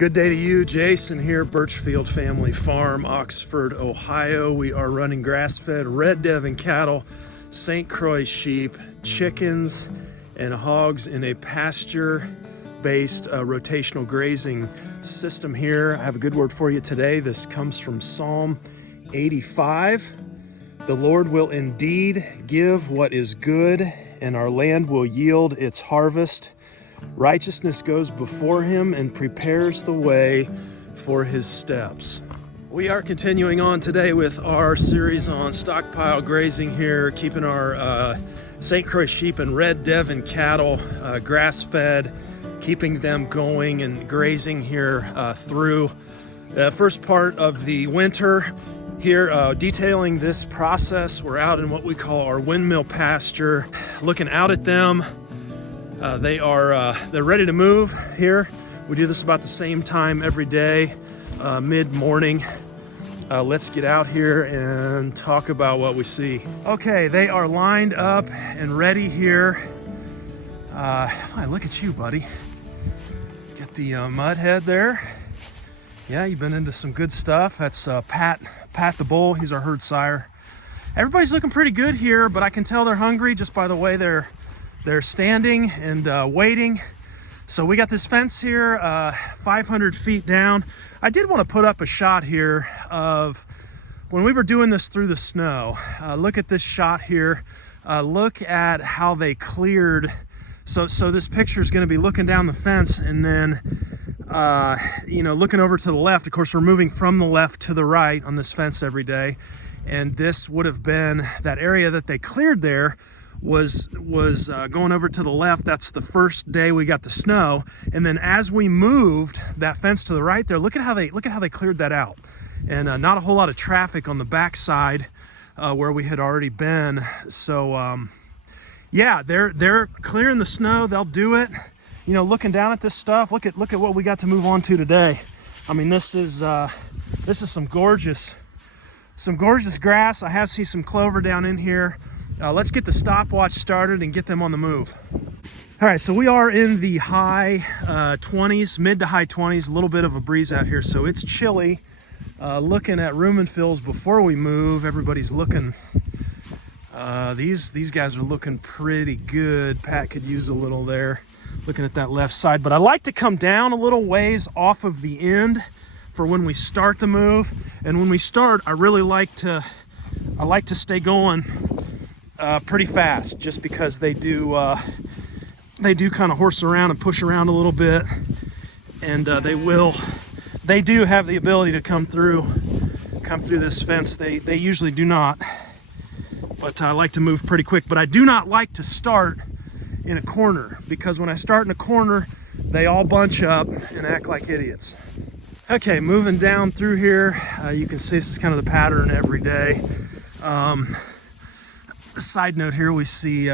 Good day to you. Jason here, Birchfield Family Farm, Oxford, Ohio. We are running grass-fed Red Devon cattle, St Croix sheep, chickens, and hogs in a pasture-based rotational grazing system here. I have a good word for you today. This comes from Psalm 85. The Lord will indeed give what is good, and our land will yield its harvest. Righteousness goes before him and prepares the way for his steps. We are continuing on today with our series on stockpile grazing here, keeping our St Croix sheep and Red Devon cattle grass-fed, keeping them going and grazing here through the first part of the winter. Here, detailing this process, we're out in what we call our windmill pasture, looking out at them. They're ready to move here. We do this about the same time every day, mid-morning. Let's get out here and talk about what we see. Okay, they are lined up and ready here. Look at you, buddy. Get the mud head there. Yeah, you've been into some good stuff. That's Pat the bull. He's our herd sire. Everybody's looking pretty good here, but I can tell they're hungry just by the way they're standing and waiting. So we got this fence here 500 feet down. I did want to put up a shot here of when we were doing this through the snow. Look at this shot here. Look at how they cleared. So this picture is going to be looking down the fence and then looking over to the left. Of course, we're moving from the left to the right on this fence every day. And this would have been that area that they cleared there was going over to the left. That's the first day we got the snow. And then as we moved that fence to the right there, look at how they cleared that out. And not a whole lot of traffic on the backside where we had already been. So yeah, they're clearing the snow. They'll do it. You know, looking down at this stuff, look at what we got to move on to today. I mean, this is some gorgeous grass. I have seen some clover down in here. Let's get the stopwatch started and get them on the move. All right, so we are in the high 20s, mid to high 20s, a little bit of a breeze out here, so it's chilly. Looking at rumen fills before we move, everybody's looking, these guys are looking pretty good. Pat could use a little there, looking at that left side, but I like to come down a little ways off of the end for when we start the move. And when we start, I really like to stay going pretty fast, just because they do kind of horse around and push around a little bit, and they do have the ability to come through this fence. They usually do not, but I like to move pretty quick. But I do not like to start in a corner, because when I start in a corner, they all bunch up and act like idiots. Okay, moving down through here, you can see this is kind of the pattern every day. Side note here, we see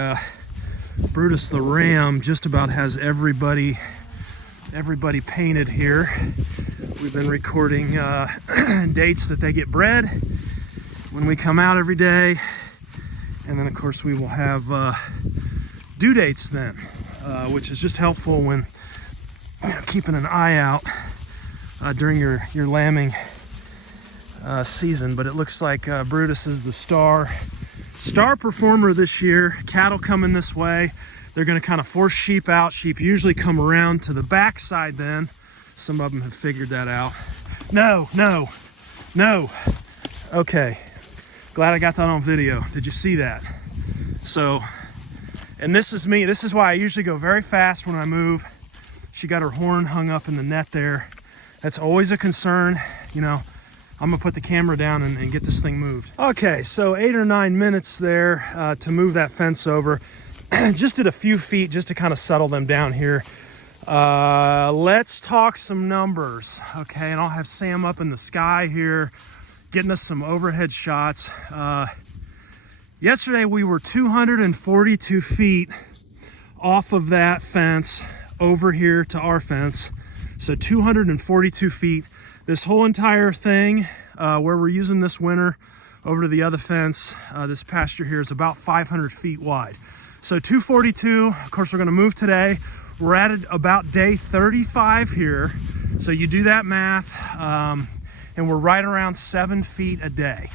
Brutus the ram just about has everybody painted here. We've been recording dates that they get bred when we come out every day, and then of course we will have due dates then, which is just helpful when keeping an eye out during your lambing season. But it looks like Brutus is the star performer this year. Cattle coming this way, they're going to kind of force sheep out. Sheep usually come around to the back side then. Some of them have figured that out. No. Okay, glad I got that on video. Did you see that? So, and this is me. This is why I usually go very fast when I move. She got her horn hung up in the net there. That's always a concern, you know. I'm gonna put the camera down and get this thing moved. Okay, so 8 or 9 minutes there to move that fence over. Just did a few feet just to kind of settle them down here. Let's talk some numbers, okay? And I'll have Sam up in the sky here, getting us some overhead shots. Yesterday we were 242 feet off of that fence over here to our fence. So 242 feet. This whole entire thing where we're using this winter over to the other fence, this pasture here is about 500 feet wide. So 242, of course we're gonna move today. We're at about day 35 here. So you do that math, and we're right around 7 feet a day.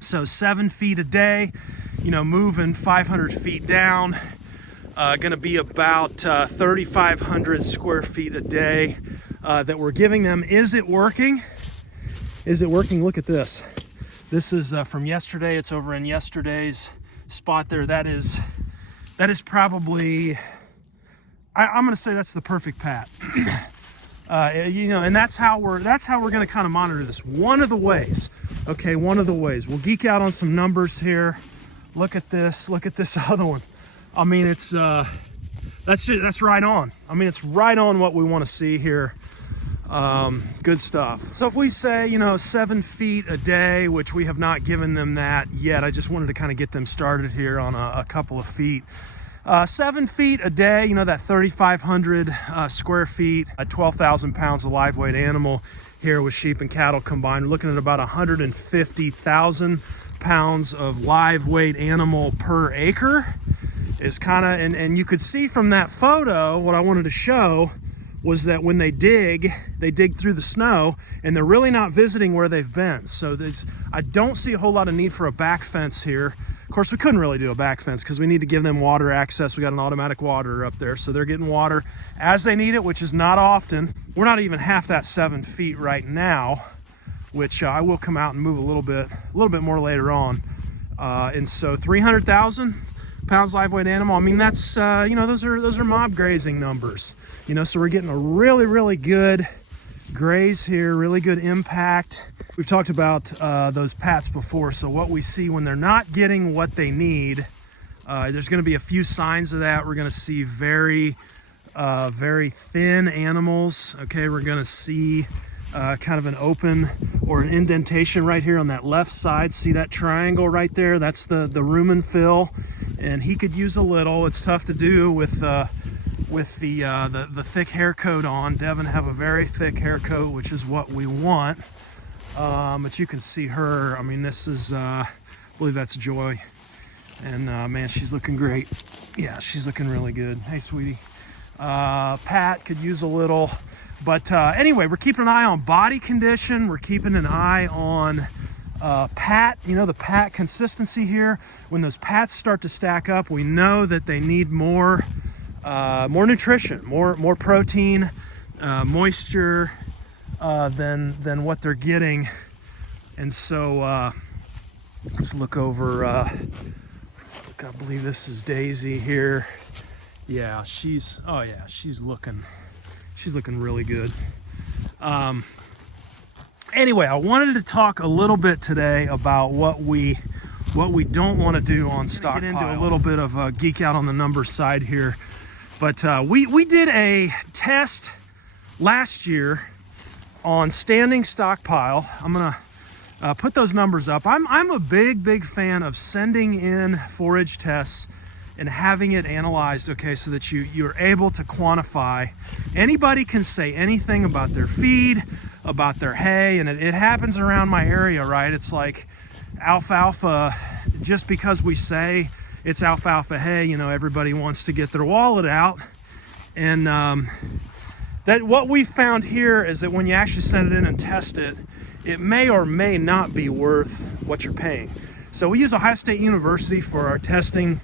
So 7 feet a day, you know, moving 500 feet down, gonna be about 3,500 square feet a day that we're giving them. Is it working? Is it working? Look at this. This is from yesterday. It's over in yesterday's spot there. That is probably, I'm gonna say that's the perfect pat. You know, and that's how we're going to kind of monitor this. One of the ways, okay, one of the ways. We'll geek out on some numbers here. Look at this other one. I mean, it's that's right on. I mean, it's right on what we want to see here. Good stuff. So if we say, you know, 7 feet a day, which we have not given them that yet, I just wanted to kind of get them started here on a couple of feet. 7 feet a day, you know, that 3,500 square feet, 12,000 pounds of live weight animal here with sheep and cattle combined. We're looking at about 150,000 pounds of live weight animal per acre is kind of, and you could see from that photo, what I wanted to show was that when they dig through the snow, and they're really not visiting where they've been. So I don't see a whole lot of need for a back fence here. Of course, we couldn't really do a back fence because we need to give them water access. We got an automatic water up there, so they're getting water as they need it, which is not often. We're not even half that 7 feet right now, which I will come out and move a little bit more later on. And so 300,000 pounds live weight animal. I mean, that's you know, those are mob grazing numbers. You know, so we're getting a really good graze here, really good impact. We've talked about those pats before. So what we see when they're not getting what they need, there's going to be a few signs of that. We're going to see very thin animals. Okay, we're going to see kind of an open or an indentation right here on that left side. See that triangle right there? That's the rumen fill, and he could use a little. It's tough to do with the thick hair coat on. Devon have a very thick hair coat, which is what we want. But you can see her. I mean, this is I believe that's Joy, and man, she's looking great. Yeah, she's looking really good. Hey, sweetie. Pat could use a little, but anyway, we're keeping an eye on body condition. We're keeping an eye on pat, you know, the pat consistency here. When those pats start to stack up, we know that they need more nutrition, more protein, moisture than what they're getting. And so let's look over. I believe this is Daisy here. Yeah, she's looking really good. Anyway, I wanted to talk a little bit today about what we don't want to do on Stockpile. Get into a little bit of a geek out on the numbers side here, but we did a test last year on standing Stockpile. I'm gonna put those numbers up. I'm a big fan of sending in forage tests and having it analyzed, okay, so that you're able to quantify. Anybody can say anything about their feed, about their hay, and it happens around my area, right? It's like alfalfa, just because we say it's alfalfa hay, you know, everybody wants to get their wallet out. And that what we found here is that when you actually send it in and test it, it may or may not be worth what you're paying. So we use Ohio State University for our testing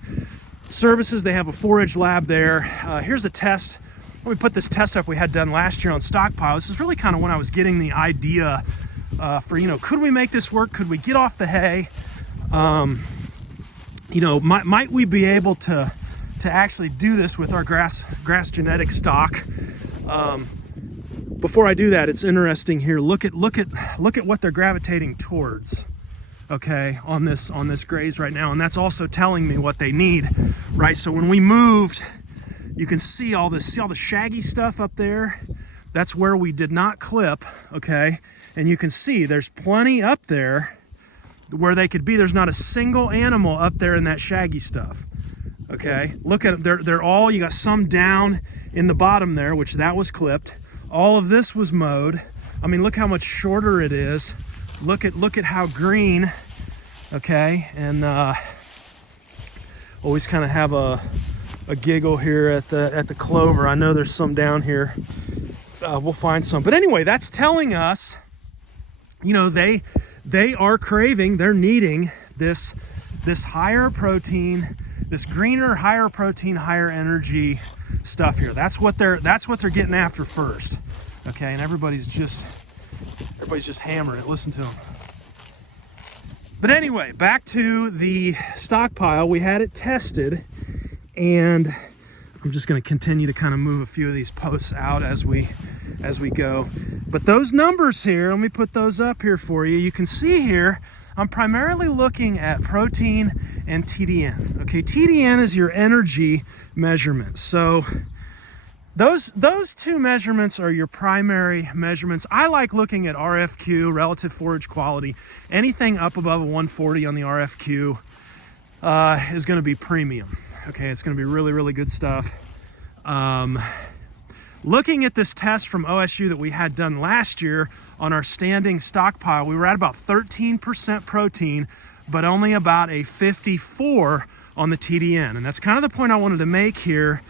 services. They have a forage lab there. Here's a test. When we put this test up we had done last year on Stockpile, this is really kind of when I was getting the idea for, you know, could we make this work? Could we get off the hay? You know, might we be able to actually do this with our grass genetic stock? Before I do that, it's interesting here. Look at what they're gravitating towards. Okay, on this graze right now, and that's also telling me what they need, right? So when we moved, you can see all the shaggy stuff up there. That's where we did not clip, okay? And you can see there's plenty up there where they could be. There's not a single animal up there in that shaggy stuff. Okay, look at them. They're all, you got some down in the bottom there, which that was clipped. All of this was mowed. I mean, look how much shorter it is. Look at how green. Okay, and always kind of have a giggle here at the clover. I know there's some down here. we'll find some. But anyway, that's telling us, you know, they are craving, they're needing this higher protein, this greener, higher protein, higher energy stuff here. That's what they're getting after first. Okay, and everybody's just hammering it. Listen to them. But anyway, back to the stockpile. We had it tested, and I'm just going to continue to kind of move a few of these posts out as we go. But those numbers here, let me put those up here for you. You can see here, I'm primarily looking at protein and TDN. Okay, TDN is your energy measurement. So those two measurements are your primary measurements. I like looking at RFQ, relative forage quality. Anything up above a 140 on the RFQ is going to be premium. Okay, it's going to be really, really good stuff. Looking at this test from OSU that we had done last year on our standing stockpile, we were at about 13% protein, but only about a 54 on the TDN. And that's kind of the point I wanted to make here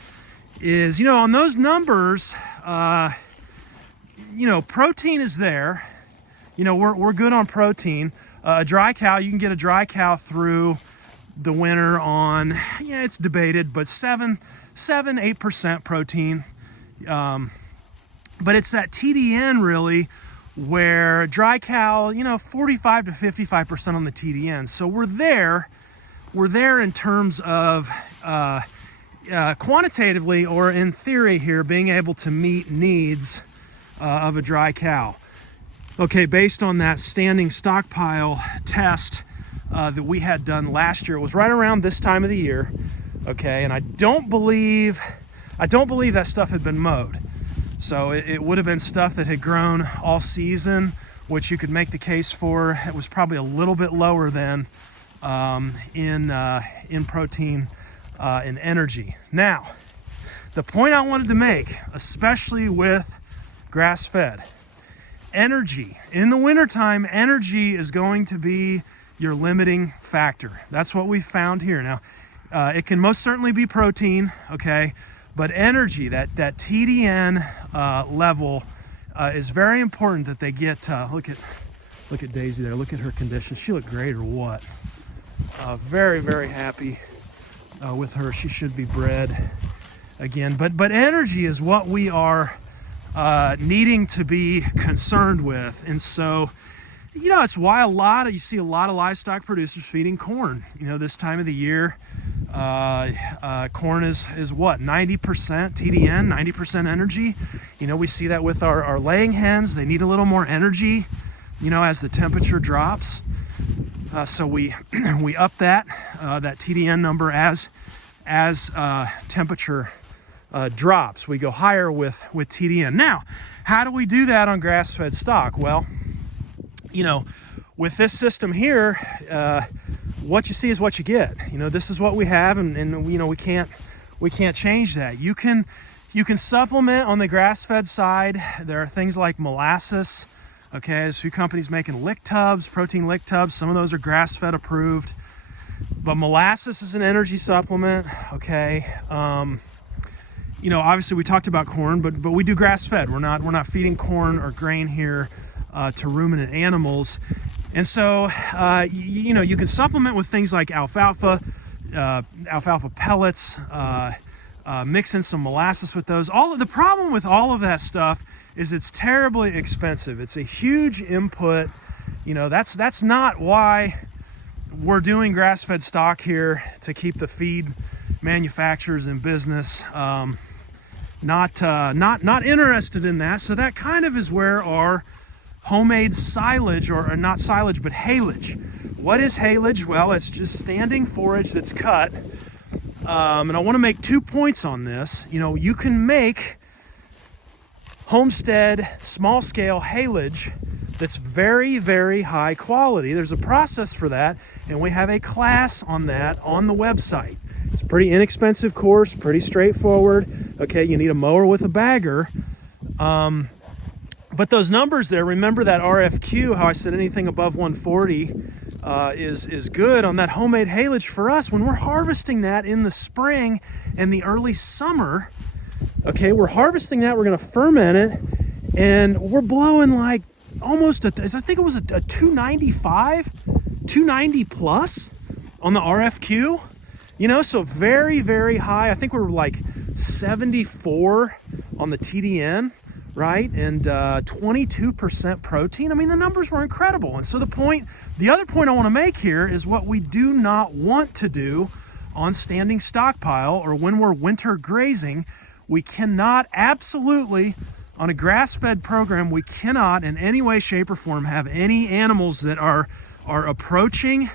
is, you know, on those numbers, you know, protein is there. You know, we're good on protein. A dry cow, you can get a dry cow through the winter on, yeah, it's debated, but 8% protein. But it's that TDN really where dry cow, you know, 45 to 55% on the TDN. So we're there in terms of quantitatively or in theory here being able to meet needs of a dry cow. Okay, based on that standing stockpile test that we had done last year, it was right around this time of the year. Okay, and I don't believe that stuff had been mowed. So it would have been stuff that had grown all season, which you could make the case for. It was probably a little bit lower than in protein and energy. Now, the point I wanted to make, especially with grass-fed, energy. In the wintertime, energy is going to be your limiting factor. That's what we found here. Now, it can most certainly be protein, okay? But energy, that TDN level is very important that they get. Look at Daisy there. Look at her condition. She looked great or what? Very, very happy with her. She should be bred again. But energy is what we are needing to be concerned with. And so, you know, it's why you see a lot of livestock producers feeding corn. You know, this time of the year. Corn is what, 90% TDN, 90% energy. You know, we see that with our laying hens. They need a little more energy, you know, as the temperature drops. So we up that TDN number as temperature drops. We go higher with TDN. Now, how do we do that on grass-fed stock? Well, you know, with this system here, what you see is what you get. You know, this is what we have, and you know, we can't change that. You can supplement on the grass-fed side. There are things like molasses. Okay, there's a few companies making lick tubs, protein lick tubs. Some of those are grass-fed approved. But molasses is an energy supplement. Okay, you know, obviously we talked about corn, but we do grass-fed. We're not feeding corn or grain here to ruminant animals. And so, you know, you can supplement with things like alfalfa, alfalfa pellets, mix in some molasses with those. The problem with all of that stuff is it's terribly expensive. It's a huge input. You know, that's not why we're doing grass-fed stock here, to keep the feed manufacturers in business. Not interested in that. So that kind of is where our homemade silage, or not silage, but haylage. What is haylage? Well, it's just standing forage that's cut. And I want to make 2 points on this. You know, you can make homestead, small-scale haylage that's very, very high quality. There's a process for that, and we have a class on that on the website. It's a pretty inexpensive course, pretty straightforward. Okay, you need a mower with a bagger. But those numbers there, remember that RFQ, how I said anything above 140 is good on that homemade haylage for us. When we're harvesting that in the spring and the early summer, okay, we're harvesting that, we're going to ferment it, and we're blowing like almost I think it was a 295, 290 plus on the RFQ, you know, so very, very high. I think we were like 74 on the TDN, right? And 22% protein. I mean, the numbers were incredible. And so the other point I want to make here is what we do not want to do on standing stockpile or when we're winter grazing. We cannot absolutely, on a grass-fed program, we cannot in any way, shape, or form have any animals that are approaching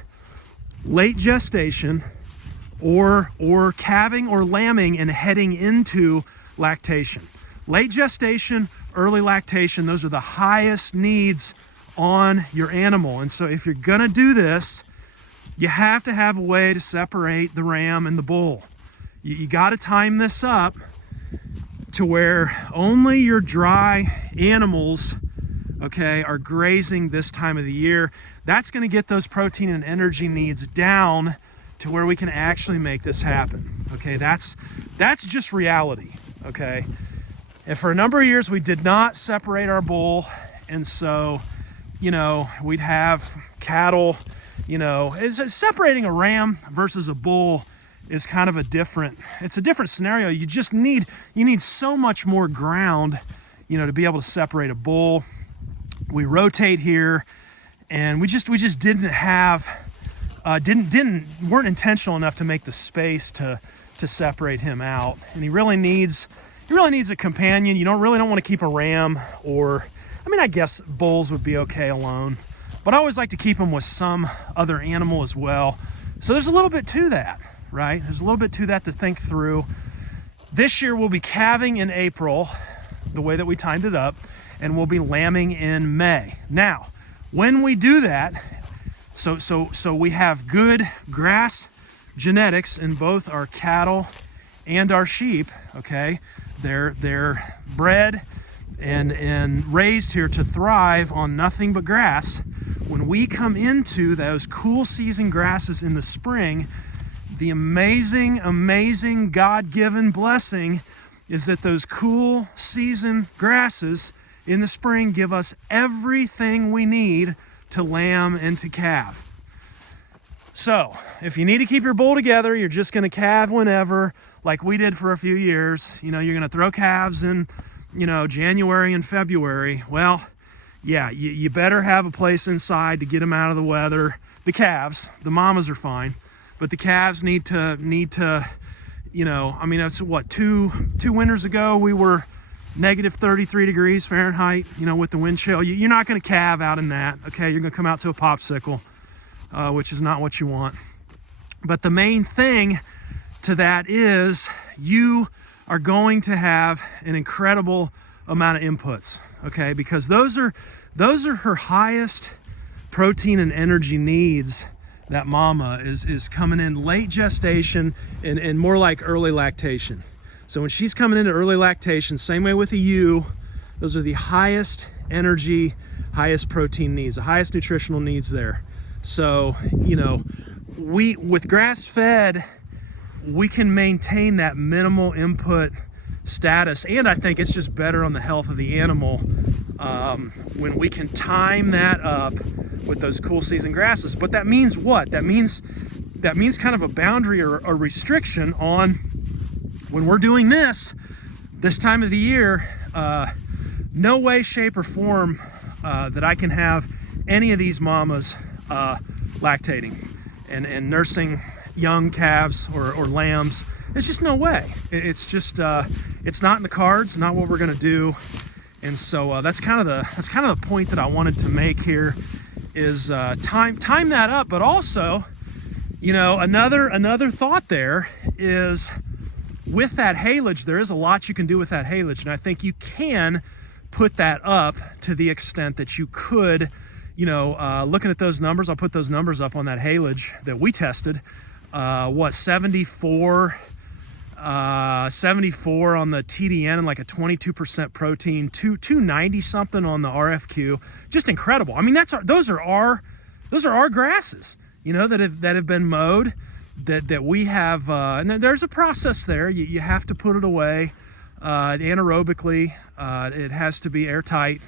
late gestation or calving or lambing and heading into lactation. Late gestation, early lactation, those are the highest needs on your animal. And so if you're gonna do this, you have to have a way to separate the ram and the bull. You gotta time this up to where only your dry animals, okay, are grazing this time of the year. That's gonna get those protein and energy needs down to where we can actually make this happen, okay? That's just reality, okay? And for a number of years, we did not separate our bull, and so, you know, we'd have cattle, you know, separating a ram versus a bull is kind of it's a different scenario. You need so much more ground, you know, to be able to separate a bull. We rotate here, and we just didn't have, weren't intentional enough to make the space to separate him out. And he really needs a companion. You don't want to keep a ram, or, I mean, I guess bulls would be okay alone, but I always like to keep them with some other animal as well. So there's a little bit to that, right? There's a little bit to that to think through. This year we'll be calving in April, the way that we timed it up, and we'll be lambing in May. Now, when we do that, so we have good grass genetics in both our cattle and our sheep, okay? They're bred and raised here to thrive on nothing but grass. When we come into those cool season grasses in the spring, the amazing God-given blessing is that those cool season grasses in the spring give us everything we need to lamb and to calve. So if you need to keep your bull together, you're just going to calve whenever, like we did for a few years. You know, you're going to throw calves in, you know, January and February. Well, yeah, you better have a place inside to get them out of the weather. The calves, the mamas are fine, but the calves need to, you know, I mean, that's what, two winters ago, we were negative 33 degrees Fahrenheit, you know, with the wind chill. You're not going to calve out in that, okay? You're going to come out to a popsicle, which is not what you want. But the main thing to that is you are going to have an incredible amount of inputs, okay? Because those are her highest protein and energy needs. That mama is coming in late gestation and more like early lactation. So when she's coming into early lactation, same way with the ewe, those are the highest energy, highest protein needs, the highest nutritional needs there. So, you know, with grass-fed, we can maintain that minimal input status, and I think it's just better on the health of the animal when we can time that up with those cool season grasses. But that means what? That means kind of a boundary or a restriction on when we're doing this time of the year. No way, shape, or form that I can have any of these mamas lactating and nursing young calves or lambs. There's just no way. It's just it's not in the cards, not what we're gonna do. And so that's kind of the point that I wanted to make here is time that up. But also, you know, another thought there is with that haylage, there is a lot you can do with that haylage, and I think you can put that up to the extent that you could, you know, looking at those numbers, I'll put those numbers up on that haylage that we tested. 74 on the TDN and like a 22% protein, 290 something on the RFQ. Just incredible. I mean, those are our grasses, you know, that have been mowed, that we have, and there's a process there. You have to put it away anaerobically It has to be airtight,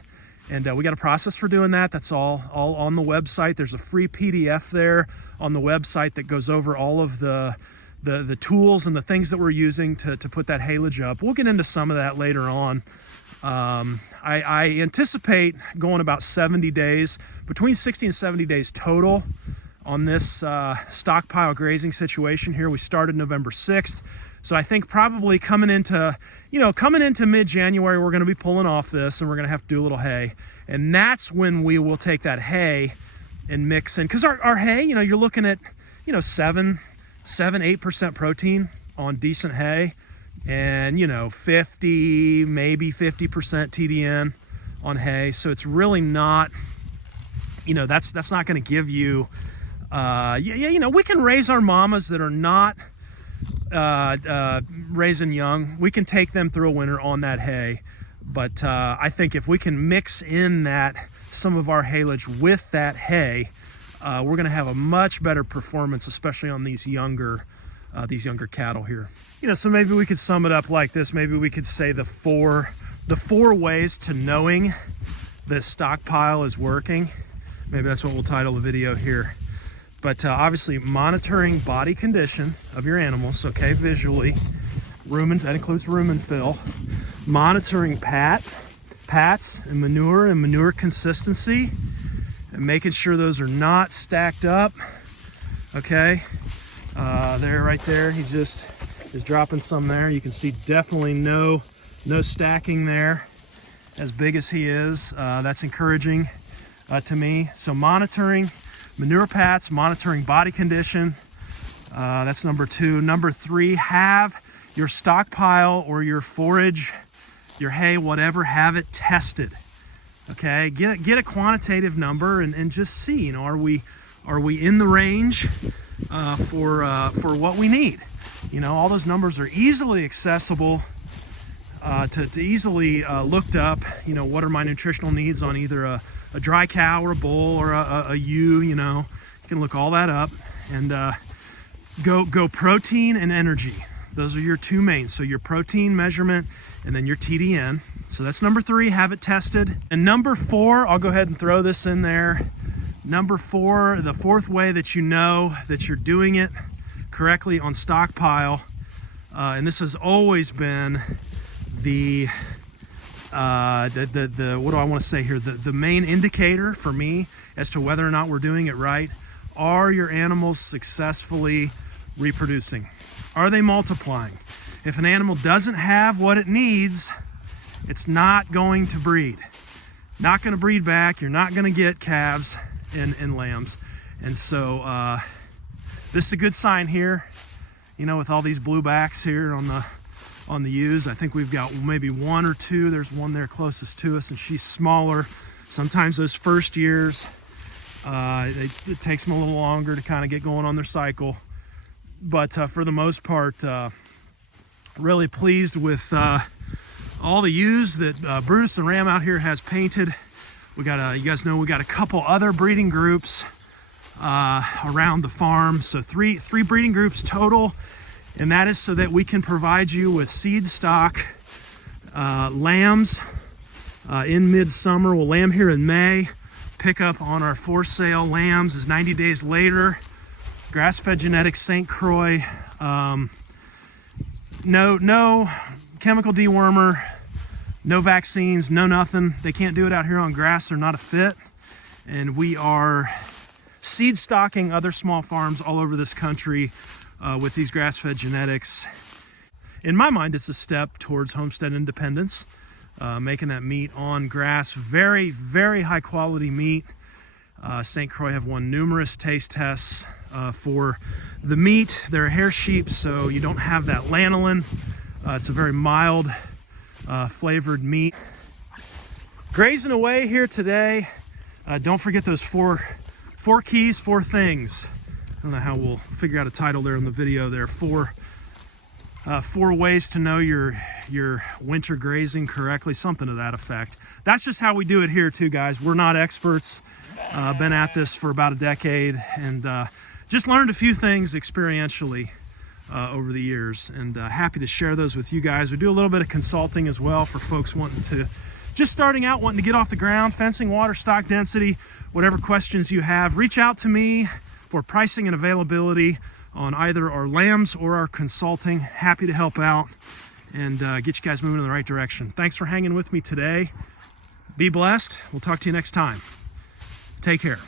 and we got a process for doing that. That's all on the website. There's a free PDF there on the website that goes over all of the tools and the things that we're using to put that haylage up. We'll get into some of that later on. I anticipate going about 70 days, between 60 and 70 days total on this stockpile grazing situation here. We started November 6th. So I think probably coming into mid-January, we're going to be pulling off this, and we're going to have to do a little hay. And that's when we will take that hay and mix in. Because our hay, you're looking at, 8% protein on decent hay, and 50, maybe 50% TDN on hay. So it's really not, that's not going to give you, we can raise our mamas that are not raising young. We can take them through a winter on that hay, but I think if we can mix in some of our haylage with that hay, we're going to have a much better performance, especially on these younger cattle here. So maybe we could sum it up like this. Maybe we could say the four ways to knowing the stockpile is working. Maybe that's what we'll title the video here. But obviously monitoring body condition of your animals, okay, visually. That includes rumen fill. Monitoring pats and manure consistency, and making sure those are not stacked up, okay. Right there, he just is dropping some there. You can see definitely no stacking there, as big as he is. That's encouraging to me. So monitoring manure pats, monitoring body condition, that's number 2. Number 3, have your stockpile or your forage, your hay, whatever, have it tested. Okay, get a quantitative number and just see, are we in the range for what we need? All those numbers are easily accessible, to easily looked up. What are my nutritional needs on either a dry cow or a bull or a ewe? You can look all that up, and go protein and energy. Those are your 2 main. So your protein measurement and then your TDN. So that's number 3, have it tested. And number 4, I'll go ahead and throw this in there. Number 4, the 4th way that you know that you're doing it correctly on stockpile, and this has always been the what do I want to say here? The main indicator for me as to whether or not we're doing it right. Are your animals successfully reproducing? Are they multiplying? If an animal doesn't have what it needs, it's not going to breed. Not going to breed back. You're not going to get calves and lambs. And so this is a good sign here, with all these blue backs here on the ewes. I think we've got maybe 1 or 2. There's one there closest to us, and she's smaller. Sometimes those first years, it takes them a little longer to kind of get going on their cycle. But for the most part, really pleased with all the ewes that Brutus and Ram out here has painted. We got you guys know we got a couple other breeding groups around the farm. So three breeding groups total. And that is so that we can provide you with seed stock lambs in midsummer. We'll lamb here in May. Pick up on our for sale lambs is 90 days later. Grass-fed genetics, St Croix. No chemical dewormer, no vaccines, no nothing. They can't do it out here on grass. They're not a fit. And we are seed stocking other small farms all over this country with these grass-fed genetics. In my mind, it's a step towards homestead independence, making that meat on grass very, very high quality meat. St Croix have won numerous taste tests for the meat. They're a hair sheep, so you don't have that lanolin. It's a very mild flavored meat. Grazing away here today. Don't forget those four keys, 4 things. I don't know how we'll figure out a title there in the video there. 4 ways to know your winter grazing correctly, something to that effect. That's just how we do it here too, guys. We're not experts. Been at this for about a decade, and just learned a few things experientially over the years, and happy to share those with you guys. We do a little bit of consulting as well for folks wanting to, just starting out, wanting to get off the ground, fencing, water, stock density, whatever questions you have. Reach out to me for pricing and availability on either our lambs or our consulting. Happy to help out and get you guys moving in the right direction. Thanks for hanging with me today. Be blessed. We'll talk to you next time. Take care.